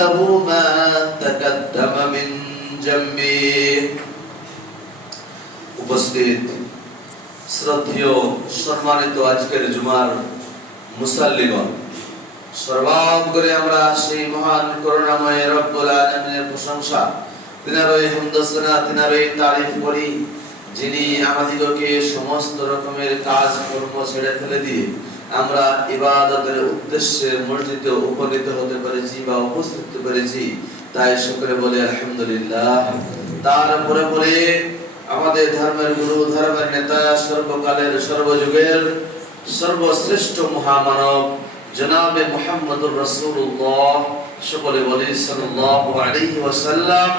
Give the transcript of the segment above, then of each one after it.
লাহু মা তাকাদ্দামা মিন জামবি। উপস্থিত শ্রদ্ধেয় সম্মানিত আজকের জুমার মুসাল্লিগণ, সর্বাগ্রে আমরা সেই মহান করুণাময় রব্বুল আলামিনের প্রশংসা, তিনারই হামদ সানা, তিনারই তারিফ করি, যিনি আমাদিগকে সমস্ত রকমের কাজ কর্ম ছেড়ে ফেলে দিয়ে আমরা ইবাদতের উদ্দেশ্যে মসজিদে উপনীত হতে পেরেছি বা উপস্থিত হতে পেরেছি, তাই শুকরে বলে আলহামদুলিল্লাহ। তারপরে বলে আমাদের ধর্মের গুরু, ধর্মের নেতা, সর্বকালের সর্বযুগের সর্বশ্রেষ্ঠ মহামানব জনাবে মুহাম্মদুর রাসূলুল্লাহ, সকলে বলি সাল্লাল্লাহু আলাইহি ওয়াসাল্লাম,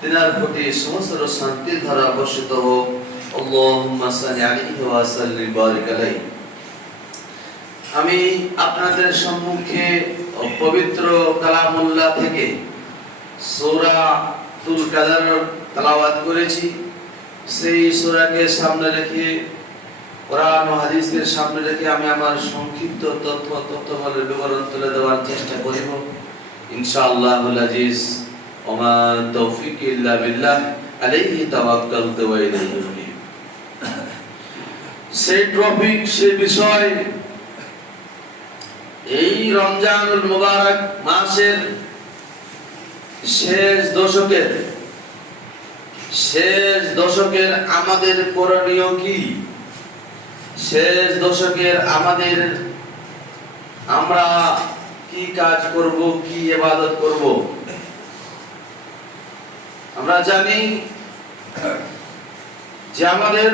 তিনার প্রতি সমস্ত শান্তির ধারা বর্ষিত হোক। আল্লাহুম্মা সাল্লি আলাইহি ওয়া সাল্লিম বারিক আলাইহি। আমি আপনাদের সম্মুখে পবিত্র কালামুল্লাহ থেকে সূরাতুল কাদর তেলাওয়াত করেছি। সেই সূরাকে সামনে রেখে, কোরআন ও হাদিসের সামনে রেখে আমি আমার সংক্ষিপ্ত তথ্যবলের বিবরণ তুলে দেওয়ার চেষ্টা করব ইনশাআল্লাহুল আজিজ। ওমা তৌফিক ইল্লা বিল্লাহ, আলাইহি তাওয়াক্কালতু ওয়া ইলাইহি উনীব। সেই টপিক, সেই বিষয়, এই রমজানুল মুবারক মাসের শেষ দশকের আমাদের করণীয় কি, শেষ দশকের আমরা কি কাজ করব, কি ইবাদত করব। আমরা জানি যে আমাদের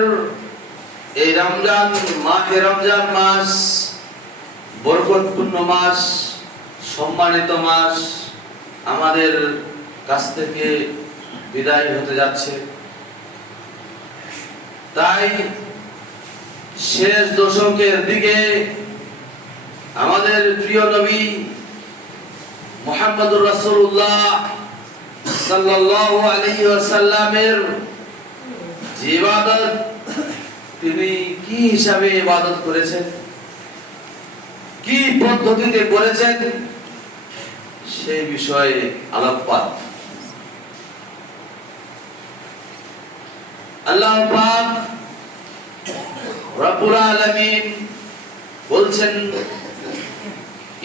এই রমজান মাস বরকতপূর্ণ মাস, সম্মানিত মাস আমাদের কাছ থেকে বিদায় হতে যাচ্ছে। তাই শেষ দশকের দিকে আমাদের প্রিয় নবী মুহাম্মদুর রাসূলুল্লাহ সাল্লাল্লাহু আলাইহি ওয়াসাল্লামের যে ইবাদত, তিনি কি হিসাবে ইবাদত করেছেন, কি পদ্ধতিতে করেছেন, সেই বিষয়ে আলোকপাত। আল্লাহ পাক রব্বুল আলামিন বলছেন,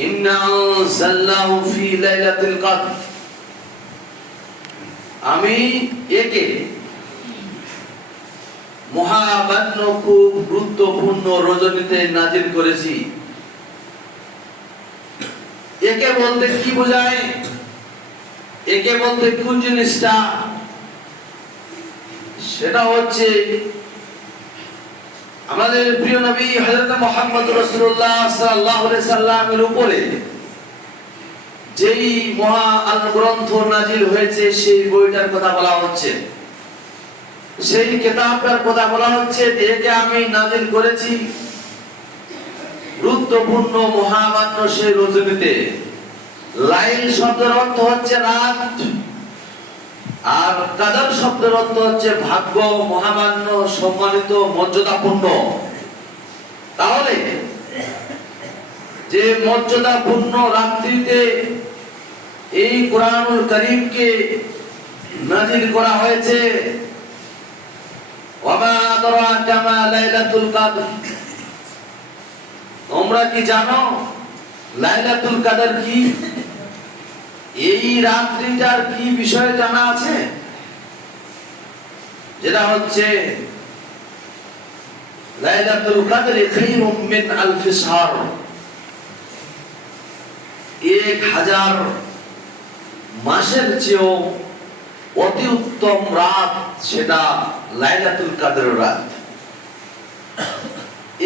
ইন্না আনজালনাহু ফি লাইলাতুল কদর, আমি একে মহামান্য খুব গুরুত্বপূর্ণ রজনীতে নাজিল করেছি। একে বলতে কি বোঝায়, একে বলতে কোন জিনিসটা, সেটা হচ্ছে আমাদের প্রিয় নবী হযরত মুহাম্মদ রাসূলুল্লাহ সাল্লাল্লাহু আলাইহি সাল্লামের উপরে যেই মহা আল গ্রন্থ নাজিল হয়েছে, সেই বইটার কথা বলা হচ্ছে, সেই কিতাবটার কথা বলা হচ্ছে। একে আমি নাজিল করেছি গুরুত্বপূর্ণ মহামান্য সেই রজনীতে। লাইল শব্দের অর্থ হচ্ছে রাত, আর কাদর শব্দের অর্থ হচ্ছে ভাগ্য, মহামান্য, সম্মানিত, মর্যাদাপূর্ণ। তাহলে যে মর্যাদাপূর্ণ রাত্রিতে এই কোরআনুল কারীমকে নাজিল করা হয়েছে, ওয়া মা আদরাকা মা লাইলাতুল কদর, তোমরা কি জানো লাইলাতুল কদর কি? এই রাত্রিটার কি বিষয় জানা আছে? যেটা হচ্ছে লাইলাতুল কদর খায়রুম মিন আলফি শাহর, 1000 মাসের চেয়েও অতি উত্তম রাত, সেটা লাইলাতুল কদর রাত।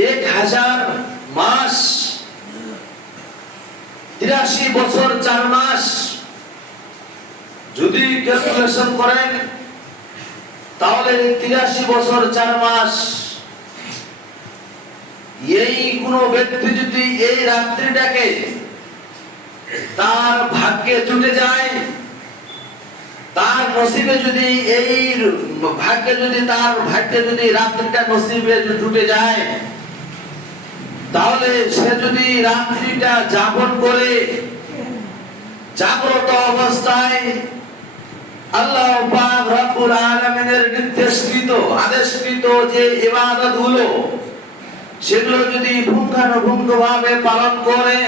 1000 মাস, 83 বছর 4 মাস যদি ক্যালকুলেশন করেন, তাহলে 83 বছর 4 মাস। এই কোন ব্যক্তি যদি এই রাত্রিটাকে তার ভাগ্যে জুটে যায়, তার নসিবে যদি এই ভাগ্যে যদি তার ভাগ্যে যদি রাত্রিটা নসিবে জুটে যায়, তাহলে সে যদি রাত্রিটা যাপন করে জাগ্রত অবস্থায় আল্লাহ পাক রব্বুল আলামিনের নির্দেশকৃত আদেশকৃত যে ইবাদতগুলো সেগুলো যদি পুঙ্খানুপুঙ্খভাবে পালন করে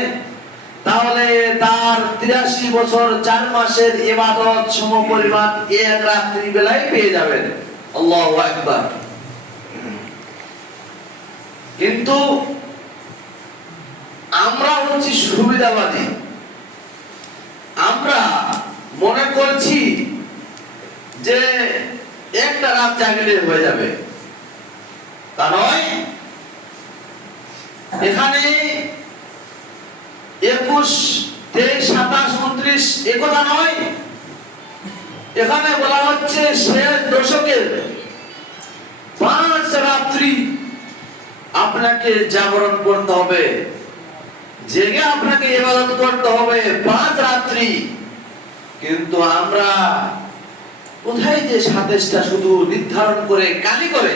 তাহলে তার 83 বছর 4 মাসের ইবাদত সমপরিমাণ এক রাত্রি বেলায় পেয়ে যাবেন। আল্লাহু আকবার। কিন্তু আমরা হচ্ছি সুবিধাবাদী, আমরা মনে করছি যে একটা রাত জাগলে হয়ে যাবে, তা নয়। এখানে 21, 23, 27, 29 একথা নয়। এখানে বলা হচ্ছে শেষ দশকের 5 রাত্রি আপনাকে জাগরণ করতে হবে, জেগে আপনাকে ইবাদত করতে হবে 5 রাত্রি। কিন্তু আমরা কোথায় যে 27টা শুধু নির্ধারণ করে কালি করে,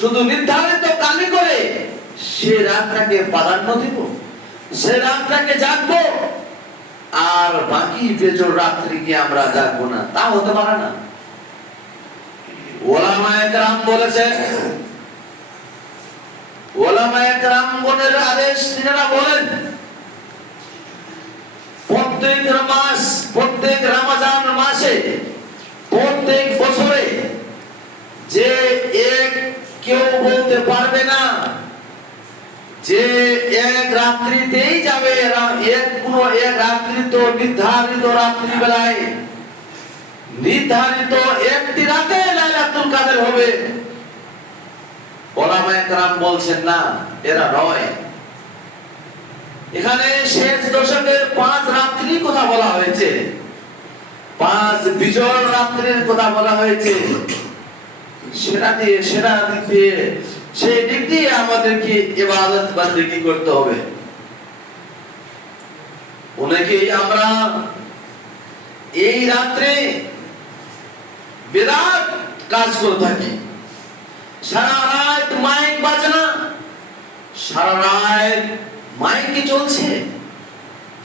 শুধু নির্ধারিত কালি করে সে রাতটাকে প্রাধান্য দিব, সে রাতটাকে জাগবো, আর বাকি বেজোর রাত্রিকে আমরা জাগবো না, তা হতে পারে না। ওলামায়ে কেরাম বলেছেন, ওলামায়ে কেরামগণের আদেশ তিনারা বলেন প্রত্যেক মাস, প্রত্যেক রমজান মাসে, প্রত্যেক বছরে যে কেউ বলতে পারবে না যে এক রাত্রিতেই যাবে, এক রাত্রি তো নির্ধারিত রাত্রি বেলায় নির্ধারিত একটি রাতে লাইলাতুল কাদের হবে। ওলামায়ে কেরাম বলছেন না, এরা নয়। এখানে শেষ দশকের 5 রাত্রির কথা বলা হয়েছে, 5 বিজোড় রাত্রির কথা বলা হয়েছে। সেটা দিয়ে সেই দিক দিয়ে আমাদেরকে ইবাদত বন্দেগী করতে হবে। অনেকেই আমরা এই রাত্রে বিরাট কাজ করে থাকি, সারা রাত মাইক বাজনা, সারা রাত মাইকে চলছে,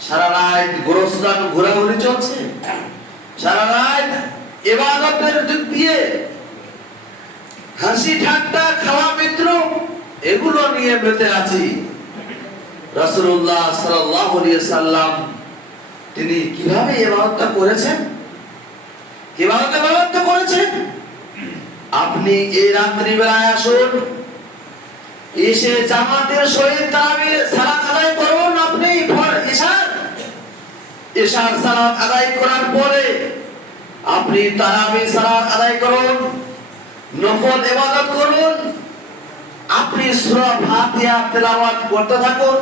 সারা রাত গোরস্থান ঘোরাঘুরি চলছে, সারা রাত ইবাদতের দিক দিয়ে হাসি ঠাট্টা খাওয়া মিত্র এগুলো নিয়ে মেতে আছি। রাসূলুল্লাহ সাল্লাল্লাহু আলাইহি সাল্লাম তিনি কিভাবে ইবাদতটা করেছেন, কিভাবে ইবাদত করেছেন। আপনি এই রাত্রি বেলায় আসুন, এসে জামাতের সহিত তারাবির সালাত আদায় করুন। আপনি ইশার সালাত আদায় করার পরে আপনি তারাবির সালাত আদায় করুন, নফল ইবাদত করুন। আপনি সূরা ফাতিহা তেলাওয়াত করতে থাকুন।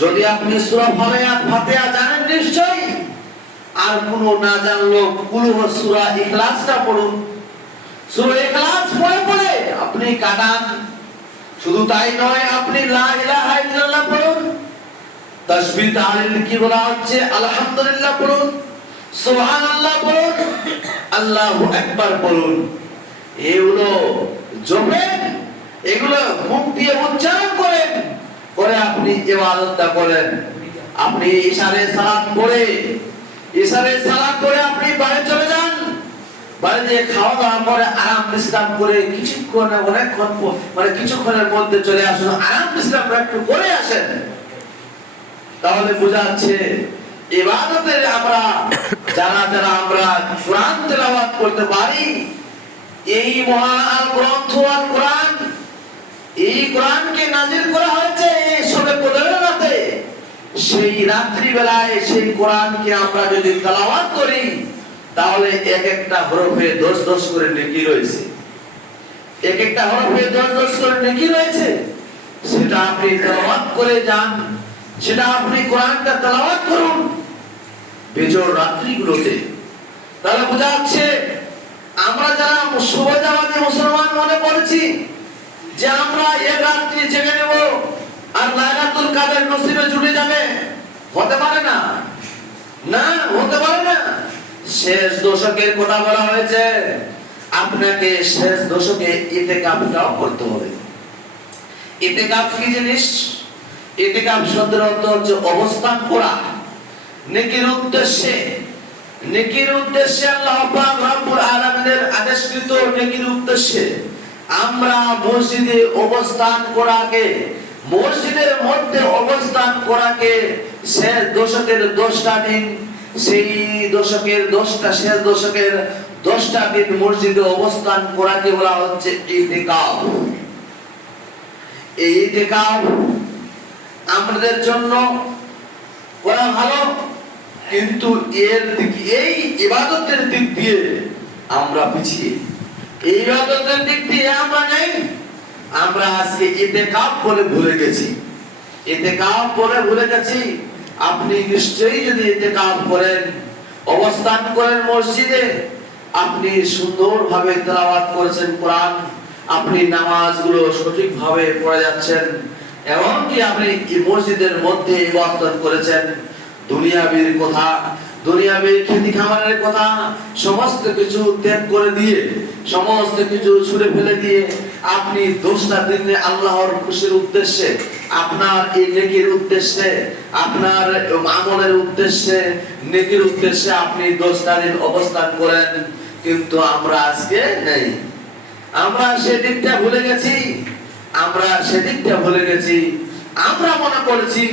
যদি আপনি সূরা ফাতিহা জানেন নিশ্চয়ই, আর কোনো না জানলেও কুল সূরা ইখলাসটা পড়ুন। সূরা ইখলাস পড়ে পড়ে আপনি কাটান। শুধু তাই নয়, আপনি লা ইলাহা ইল্লাল্লাহ পড়ুন, তাসবিহ তাহলিল কি বলা হচ্ছে আলহামদুলিল্লাহ পড়ুন, সুবহানাল্লাহ পড়ুন, আল্লাহু আকবার পড়ুন। এগুলো জপেন, এগুলো মুখ দিয়ে উচ্চারণ করেন, করে আপনি ইবাদতটা করেন। আপনি ইশারে সালাত পড়ে আপনি বাড়ি চলে যান। বাড়ি গিয়ে খাওয়া দাওয়া করে আরাম বিশ্রাম করে কিছুক্ষণের মধ্যে চলে আসুন, আরাম বিশ্রাম একটু করে আসেন। তাহলে বোঝা যাচ্ছে ইবাদতের আমরা যারা আমরা কোরআন তেলাওয়াত করতে পারি, এই মহান গ্রন্থ আল কোরআন, এই কোরআনকে নাজিল করা হয়েছে এই সবে কদরের রাতে, সেই রাত্রি বেলায় সেই কোরআনকে আমরা যদি তেলাওয়াত করি তাহলে এক একটা হরফে 10 করে নেকি রয়েছে, এক একটা হরফে 10 করে নেকি রয়েছে। সেটা আপনি তেলাওয়াত করে যান, সেটা আপনি কোরআনটা তেলাওয়াত করুন বেজোড় রাত্রিগুলোতে। তাহলে বোঝা যাচ্ছে আমরা যারা সুবিধাবাদী মুসলমান মনে করেছি যে আমরা এক রাত্রি জেগে নেব আর লাইলাতুল কাদের নসিবে জুড়ে যাবে, হতে পারে না, না হতে পারে না। শেষ দশকের কথা বলা হয়েছে, আপনাকে শেষ দশকে ইতিকাফটাও করতে হবে। ইতিকাফ কি জিনিস? ইতিকাফ শব্দের অর্থ হচ্ছে অবস্থান করা, নেকির উদ্দেশ্যে আল্লাহ পাক রব্বুল আলামিনের আদেশকৃত নেকির উদ্দেশ্যে আমরা মসজিদের মধ্যে অবস্থান করাকে শেষ দশকের 10টা দিন, সেই দশকের 10টা দিন মসজিদে অবস্থান করাকে বলা হচ্ছে ইতিকাফ। এই ইতিকাফ আমাদের জন্য করা ভালো, কিন্তু এই ইবাদতের দিক দিয়ে আমরা পিছিয়ে, এই ইবাদতের দিক দিয়ে আমরা নেই। আমরা আজকে ইতিকাফ বলে ভুলে গেছি। আপনি নিশ্চয়ই যদি ইতিকাফ করেন, অবস্থান করেন মসজিদে, আপনি সুন্দরভাবে তেলাওয়াত করেছেন কোরআন, আপনি নামাজগুলো সঠিকভাবে পড়ে যাচ্ছেন, এমনকি আপনি মসজিদের মধ্যে ইবাদত করেছেন, দুনিয়াবীর কথা, দুনিয়াবীর খেতি খামারের কথা সমস্ত কিছু ত্যাগ করে দিয়ে, সমস্ত কিছু ছুড়ে ফেলে দিয়ে আপনি 10টা দিনে আল্লাহর খুশির উদ্দেশ্যে, আপনার এই নেকির উদ্দেশ্যে, আপনার আমলের উদ্দেশ্যে, নেকির উদ্দেশ্যে আপনি 10টা দিন অবস্থান করেন। কিন্তু আমরা আজকে নেই, আমরা সেদিকটা ভুলে গেছি। আমরা মনে করেছি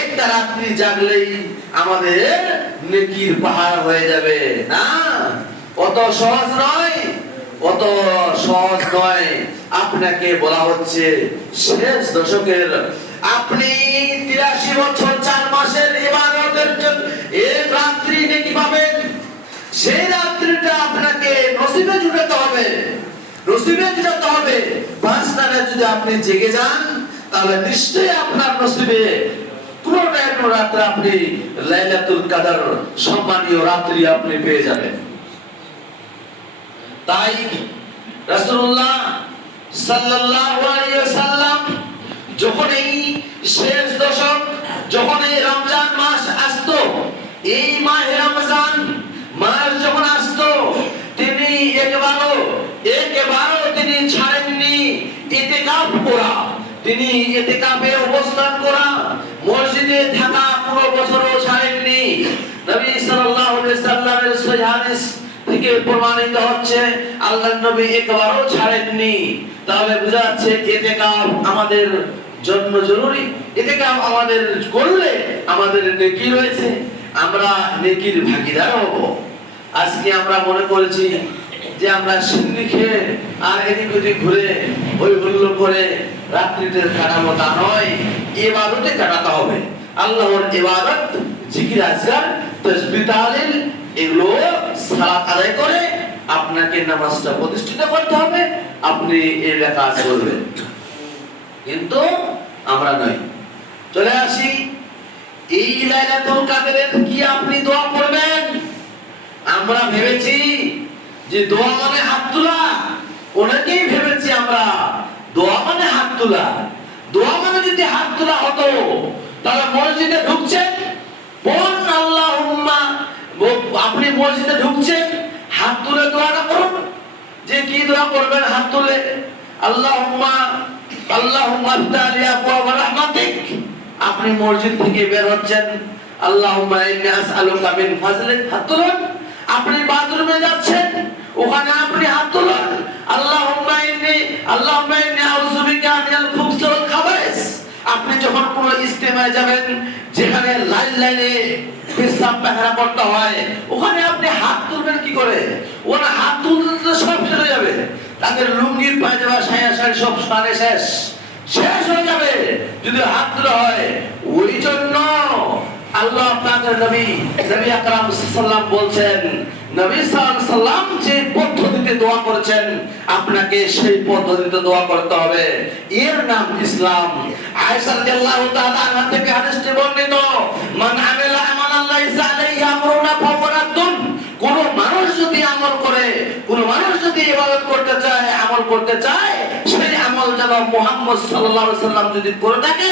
একটা রাত্রি জাগলেই আমাদের নেকির পাহাড় হয়ে যাবে। না, অত সহজ নয়। আপনাকে বলা হচ্ছে শেষ দশকের আপনি 83 বছর 4 মাসের ইবাদতের জন্য এক রাত্রি নেকি পাবেন। সেই রাত্রিটা আপনাকে নসিবে জুটাতে হবে। 5টা যদি আপনি জেগে যান, তাহলে নিশ্চয়ই আপনার নসিবে কোনো রাত্রে আপনি লাইলাতুল কদর সম্মানীয় রাত্রি আপনি পেয়ে যাবেন। তাই রাসূলুল্লাহ সাল্লাল্লাহু আলাইহি ওয়াসাল্লাম যখন এই শেষ দশক, যখন এই রমজান মাস আসতো, এই মাহে রমজান মাস যখন আসতো, তিনি একবারও তিনি ছাড়েননি ইতিকাফ করা, তিনি ইতিকাফে অবস্থান করা, মসজিদে থাকা পুরো বছরও ছাড়েননি। নবী সাল্লাল্লাহু আলাইহি ওয়াসাল্লামের সহিহ হাদিস থেকে প্রমাণিত হচ্ছে আল্লাহর নবী একবারও ছাড়েননি। তাহলে বোঝা যাচ্ছে ইতিকাফ আমাদের জন্য জরুরি। ইতিকাফ আমাদের করলে আমাদের নেকি রয়েছে, আমরা নেকির ভাগীদার হব। আজকে আমরা মনে করেছি যে আমরা সিন্নি খেয়ে আর এদিক ওদিক ঘুরে ওই হুল্লো করে রাত্রিতে কাটাবো, তা নয়, ইবাদতে কাটাতে হবে। আল্লাহর ইবাদত, জিকির আজকার, তাসবিহ তাহলিল, এগুলো সালাত আদায় করে আপনাকে নামাজটা প্রতিষ্ঠিত করতে হবে, আপনি এই কাজ করবেন। কিন্তু আমরা নই। চলে আসি এই লাইলাতুল কদরের কি আপনি দোয়া করবেন। আমরা ভেবেছি যে দোয়া মানে হাত তোলা, অনেকেই ভেবেছি আমরা দোয়া মানে হাত তোলা। দোয়া মানে যদি হাত তোলা হতো, তাহলে মসজিদে ঢুকছেন, বল আল্লাহুম্মা, আপনি মসজিদে ঢুকছেন, হাত তুলে দোয়াটা করুন। যে কি দোয়া করবেন হাত তুলে, আল্লাহুম্মা আফতালি আবওয়াব রাহমাতিক। আপনি মসজিদ থেকে বের হচ্ছেন, আল্লাহুম্মা ইন্নী আসআলুকা মিন ফাজলিক, হাত তুলুন। আপনি বাথরুমে যাচ্ছেন, ওখানে আপনি হাত তুলুন, আল্লাহুম্মা ইন্নী আউযু বিকা মিনাল খুবসি ওয়াল খাবাইস। আপনি যখন কোন ইজতেমায় যাবেন, যেখানে লাইনে পেশাব পায়খানা করতে হয়, ওখানে আপনি হাত তুলবেন কি করে? ওখানে হাত তুলতে সব চলে যাবে, তাদের লুঙ্গি পায়জামা সায়া শাড়ি সব সারে শেষ হয়ে যাবে যদি হাত তোলা হয়। ওই জন্য আল্লাহ পাকের নবী আকরাম সাল্লাল্লাহু বলছেন, নবী সাল্লাল্লাহু আলাইহি সাল্লাম যে পদ্ধতিতে দোয়া করেছেন, আপনাকে সেই পদ্ধতিতে দোয়া করতে হবে। এর নাম ইসলাম। আয়েশা রাদিয়াল্লাহু তাআলা আনহা থেকে হাদিসটি বর্ণিত, মান আমিলা আমালান লাইসা আলাইহি আমরুনা ফাহুয়া রাদ্দুন। কোন মানুষ যদি আমল করে, কোন মানুষ যদি ইবাদত করতে চায়, আমল করতে চায়, সেই আমল যেন মুহাম্মদ সাল্লাল্লাহু আলাইহি সাল্লাম যদি করে থাকে,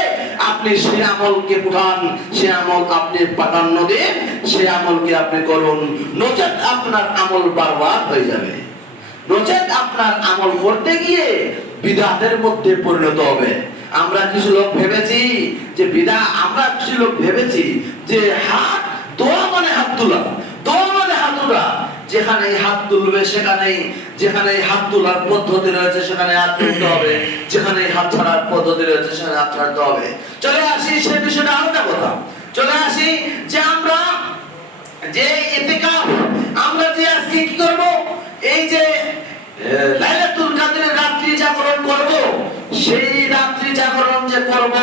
আপনি সেই আমলকে উঠান, সেই আমল আপনি প্রাধান্য দিন, সেই আমলকে আপনি করুন। নচেত আপনার আমল বরবাদ হয়ে যাবে, নচেত আপনার আমল করতে গিয়ে বিদআতের মধ্যে পরিণত হবে। আমরা কিছু লোক ভেবেছি যে হাত তোলা, দোয়া মানে হাত তোলা। যেখানে হাত তুলবে সেখানেই, যেখানে হাত তোলার পদ্ধতি রয়েছে সেখানে হাত তুলতে হবে, যেখানে হাত ছাড়ার পদ্ধতি রয়েছে সেখানে হাত ছাড়তে হবে। চলে আসি সেই বিষয়টা আলাদা কথা। চলে আসি যে আমরা যে ইতিকাফ, আমরা যে আজকে কি করব, এই যে লাইলাতুল কাদরের রাত্রি জাগরণ করব, সেই রাত্রি জাগরণ যে করব,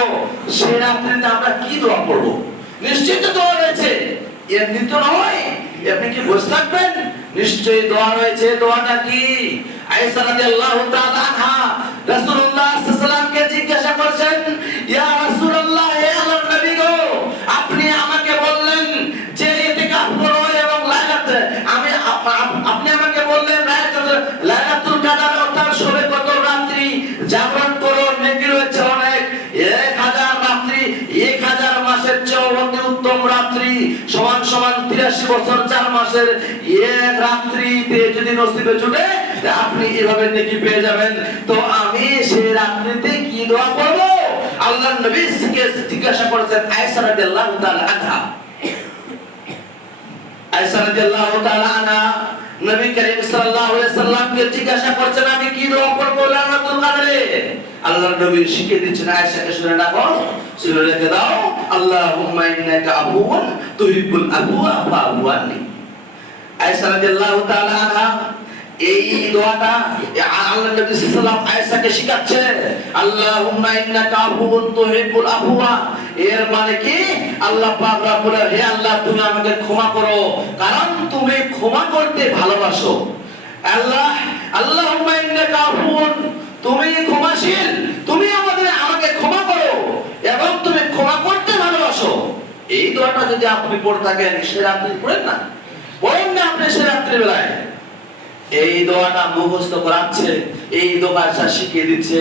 সেই রাত্রিতে আমরা কি দোয়া করব? নিশ্চয়ই তো দোয়া রয়েছে, এমনি তো নয়। আপনি কি বসে থাকবেন? নিশ্চয়ই দোয়া রয়েছে। দোয়াটা কি? আয়েশা রাদিয়াল্লাহু তাআলা আনহা রাসূলুল্লাহ সাল্লাল্লাহু আলাইহি ওয়াসাল্লামকে জিজ্ঞাসা করছেন, ইয়া রাসূলুল্লাহ, হে আল্লাহর নবী গো, আপনি আমাকে বললেন যে ইতিকাফ করো এবং আপনি আমাকে বললেন লাইলাতুল কদর অর্থাৎ শবে কদর রাত্রি জাগরণ করো, নেকি রয়েছে অনেক, 1000 রাত্রি, 1000 মাসের চেয়ে উত্তম রাত্রি সমান সমান 83 বছর 4 মাসের এক রাত্রিতে যদি নসিবে জুটে আপনি এভাবে নেকি পেয়ে যাবেন। তো আমি সেই রাত্রিতে কি দোয়া করব? আল্লাহর নবী জিজ্ঞাসা করেছেন আয়েশা রাদিয়াল্লাহু তাআলা আনহা। আয়েশা রাদিয়াল্লাহু তাআলা আনহা নবী করিম সাল্লাল্লাহু আলাইহি সাল্লামকে জিজ্ঞাসা করছেন আমি কি দোয়া করব লাইলাতুল কদরে? আল্লাহর নবী শিখিয়ে দিচ্ছেন, আয়েশাকে শুনে রাখো, শুনে রেখে দাও, আল্লাহুম্মা ইন্নাকা আফুউন তুহিব্বুল আফওয়া ফা'ফু আননি। আয়েশা রাদিয়াল্লাহু তাআলা আনহা এই দোয়াটা আল্লাহর নবী সাল্লাল্লাহু আলাইহি ওয়াসাল্লাম আয়েশাকে শিখাচ্ছে, আল্লাহুম্মা ইন্নাকা আফুউন তুহিব্বুল আফওয়া। এর মানে কি? আল্লাহ পাক রব্বুল, হে আল্লাহ তুমি আমাকে ক্ষমা করো, কারণ তুমি ক্ষমা করতে ভালোবাসো। আল্লাহ, আল্লাহুম্মা ইন্নাকা আফুউন, তুমি ক্ষমাশীল, তুমি আমাকে ক্ষমা করো এবং তুমি ক্ষমা করতে ভালোবাসো। এই দোয়াটা যদি আপনি পড়ে থাকেন, সে রাত্রি পড়েন না, পড়েন না আপনি সে রাত্রি বেলায়, এই দোয়াটা মুখস্থ করাচ্ছে, এই দোয়াটা শিখিয়ে দিচ্ছে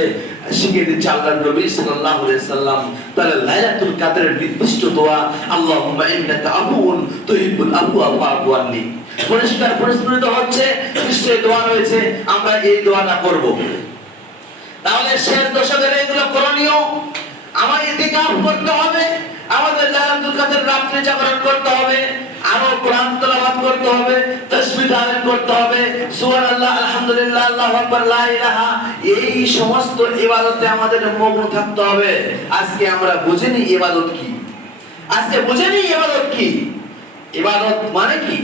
আল্লাহর নবী সাল্লাল্লাহু আলাইহি সাল্লাম। তাহলে লাইলাতুল কদরের নির্দিষ্ট দোয়া আল্লাহুম্মা ইন্নাকা আফুউন তুহিব্বুল আফওয়া ফা'ফু আননি। পরিষ্কার পরিস্ফুটিত হচ্ছে, নিশ্চয়ই দোয়া রয়েছে, আমরা এই দোয়াটা করব। তাহলে শেষ দশকের এগুলো করণীয়। আমার ইতিকাফ করতে হবে, আমাদের লাইলাতুল কদর রাত্রি জাগরণ করতে হবে, আরো কোরআন তেলাওয়াত করতে হবে, তাসবিহ তাহলিল করতে হবে, সুবহানাল্লাহ, আলহামদুলিল্লাহ, আল্লাহু আকবার, লা ইলাহা, এই সমস্ত ইবাদতে আমাদের মগ্ন থাকতে হবে। আজকে আমরা বুঝিনি ইবাদত কি, আজকে বুঝিনি ইবাদত কি। ইবাদত মানে কি?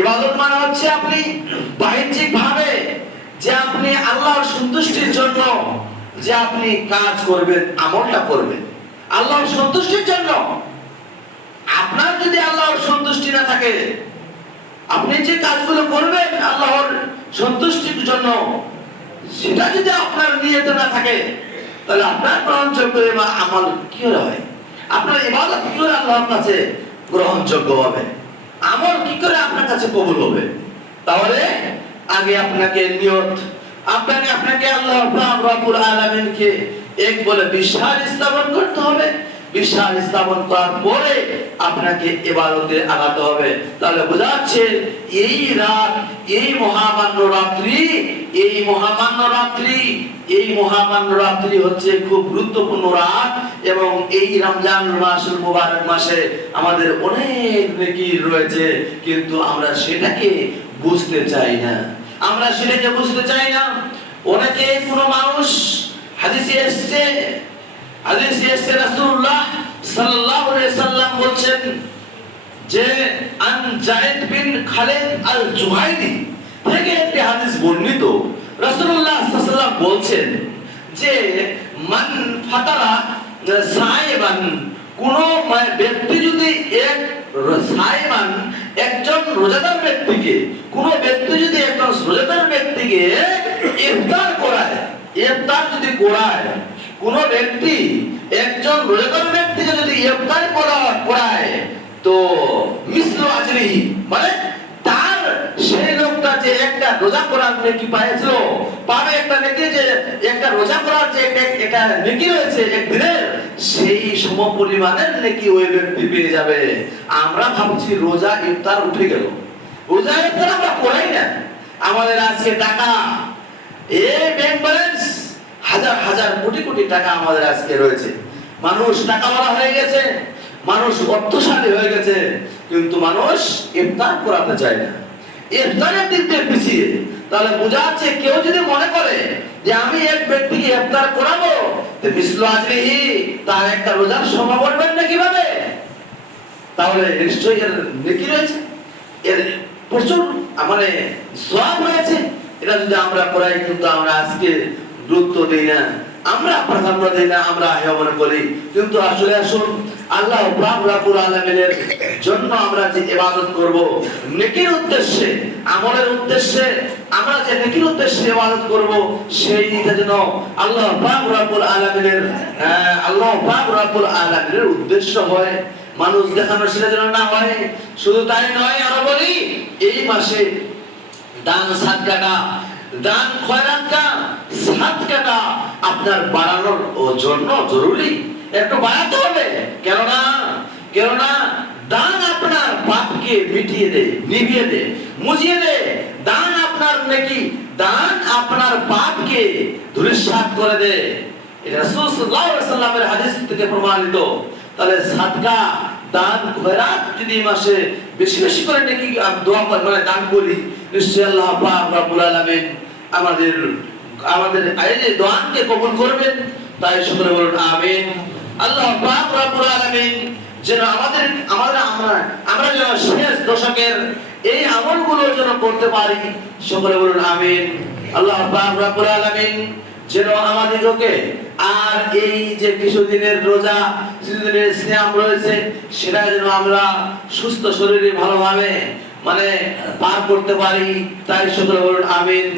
ইবাদত মানে হচ্ছে আপনি বাহ্যিক ভাবে যে আপনি আল্লাহর সন্তুষ্টির জন্য যে আপনি কাজ করবেন, আমলটা করবেন আল্লাহর সন্তুষ্টির জন্য। আপনার যদি আল্লাহর সন্তুষ্টি না থাকে, আপনি যে কাজগুলো করবেন আল্লাহর সন্তুষ্টির জন্য, সেটা যদি আপনার নিয়তে না থাকে, তাহলে আপনার গ্রহণযোগ্য আমল কি করে হয়? আপনার ইবাদত কি করে আল্লাহর কাছে গ্রহণযোগ্য হবে? আমল কি করে আপনার কাছে কবুল হবে? তাহলে আগে আপনাকে নিয়ত, আপনাকে আল্লাহ রাব্বুল আলামিনকে এক বলে বিশ্বাস স্থাপন করতে হবে। বিশ্বাস স্থাপন করার পরে আপনাকে ইবাদতে আগাতে হবে। তাহলে বোঝা যাচ্ছে এই রাত, এই মহামান্য রাত্রি হচ্ছে খুব গুরুত্বপূর্ণ রাত। এবং এই রমজান মাসের মুবারক মাসে আমাদের অনেক নেকি রয়েছে, কিন্তু আমরা সেটাকে বুঝতে চাই না। অনেকে, কোনো মানুষ, হাদিসে এসেছে রাসূলুল্লাহ সাল্লাল্লাহু আলাইহি সাল্লাম বলছেন যে আন যায়েদ বিন খালিদ আল জুহাইনি থেকে একটি হাদিস বর্ণিত, রাসূলুল্লাহ সাল্লাল্লাহু আলাইহি সাল্লাম বলছেন যে মান ফাতারা সাইবান, কোন ব্যক্তি যদি একজন রোজাদার ব্যক্তিকে, কোন ব্যক্তি যদি একজন রোজাদার ব্যক্তিকে ইফতার করায়, কোন ব্যক্তি একজন রোজাদার ব্যক্তিকে যদি ইফতার করায়, তো মিসলু আজরিহি, মানে তার সেই লোকটা যে একটা রোজা করার নেকি পাইছিল, পাবে একটা নেকি, যে একটা রোজা করার যে একটা নেকি রয়েছে একদিনের, সেই সমপরিমাণের নেকি ওই ব্যক্তি পেয়ে যাবে। আমরা ভাবছি রোজা ইফতার উঠে গেল, রোজা ইফতার আমরা করাই না। আমাদের আজকে টাকা, এই ব্যাংক ব্যালেন্স হাজার হাজার কোটি কোটি টাকা আমাদের আজকে রয়েছে। মানুষ টাকাওয়ালা হয়ে গেছে, মানুষ অর্থশালী হয়ে গেছে, কিন্তু মানুষ ইফতার করাতে চায় না, ইফতারের দিক দিয়ে পিছিয়ে। তাহলে বোঝা যাচ্ছে কেউ যদি মনে করে যে আমি এক ব্যক্তিকে ইফতার করাবো, মিসলু আজরিহি, তার একটা রোজার সময় বলবেন না কিভাবে? তাহলে নিশ্চয়ই এর নেকি রয়েছে, এর প্রচুর মানে সওয়াব রয়েছে। এটা যদি আমরা করাই, কিন্তু আমরা আজকে গুরুত্ব দেই না, আমরা প্রাধান্য দেই না, আমরা হেয় মনে করি। কিন্তু আসলে আসুন, আল্লাহ পাক রব্বুল আলামিনের জন্য আমরা যে ইবাদত করব, নেকির উদ্দেশ্যে, আমলের উদ্দেশ্যে, আমরা যে নেকির উদ্দেশ্যে ইবাদত করব, সেইটা যেন আল্লাহ পাক রব্বুল আলামিনের উদ্দেশ্য হয়, মানুষ দেখানো সেটা যেন না হয়। শুধু তাই নয়, আরো বলি, এই মাসে দান সাদকাটা, দান খয়রাতটা, সাদকাটা আপনার বাড়ানোর জন্য জরুরি, একটু বাড়াতে হবে। কেননা দান আপনার পাপকে মিটিয়ে দেয়, নিভিয়ে দেয়, মুছিয়ে দেয়। দান আপনার নেকি, দান আপনার পাপকে ধূলিসাৎ করে দেয়। এটা রাসূল সাল্লাল্লাহু আলাইহি ওয়াসাল্লামের হাদিস থেকে প্রমাণিত। তাহলে সাদকা, দান খয়রাত যদি মাসে বেশি বেশি করে নেকি দোয়া মানে দান করি, নিশ্চয়ই আল্লাহ পাক রব্বুল আলামিন আমাদের এই দোয়াকে কবুল করবেন। তাই সকলে বলুন আমিন। আল্লাহ পাক রব্বুল আলামিন যেন আমরা যেন শেষ দশকের এই আমলগুলো যেন করতে পারি, সকলে বলুন আমিন। আল্লাহ পাক রব্বুল আলামিন যেন আমাদেরকে আর এই যে কিছুদিনের রোজা, কিছুদিনের সিয়াম রয়েছে, সেটা যেন আমরা সুস্থ শরীরে ভালোভাবে মানে পার করতে পারি। তাই সকলে বলুন আমিন।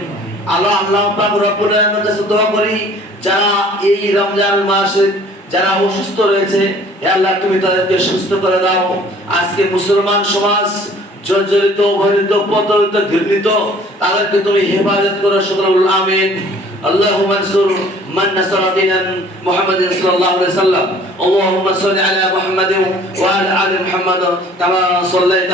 আল্লাহ পাক রব্বুল আলামিনের কাছে দোয়া করি, যারা এই রমজান মাসে যারা অসুস্থ রয়েছে, হে আল্লাহ তুমি তাদেরকে সুস্থ করে দাও। আজকে মুসলমান সমাজ জর্জরিত, অবহেলিত, প্রতারিত, ঘৃণিত, তাদেরকে তুমি হেফাজত করো, সকলে বলুন আমিন। اللهم انصر من نصر دين محمد صلى الله عليه وسلم. اللهم صل على محمد وعلى ال محمد كما صليت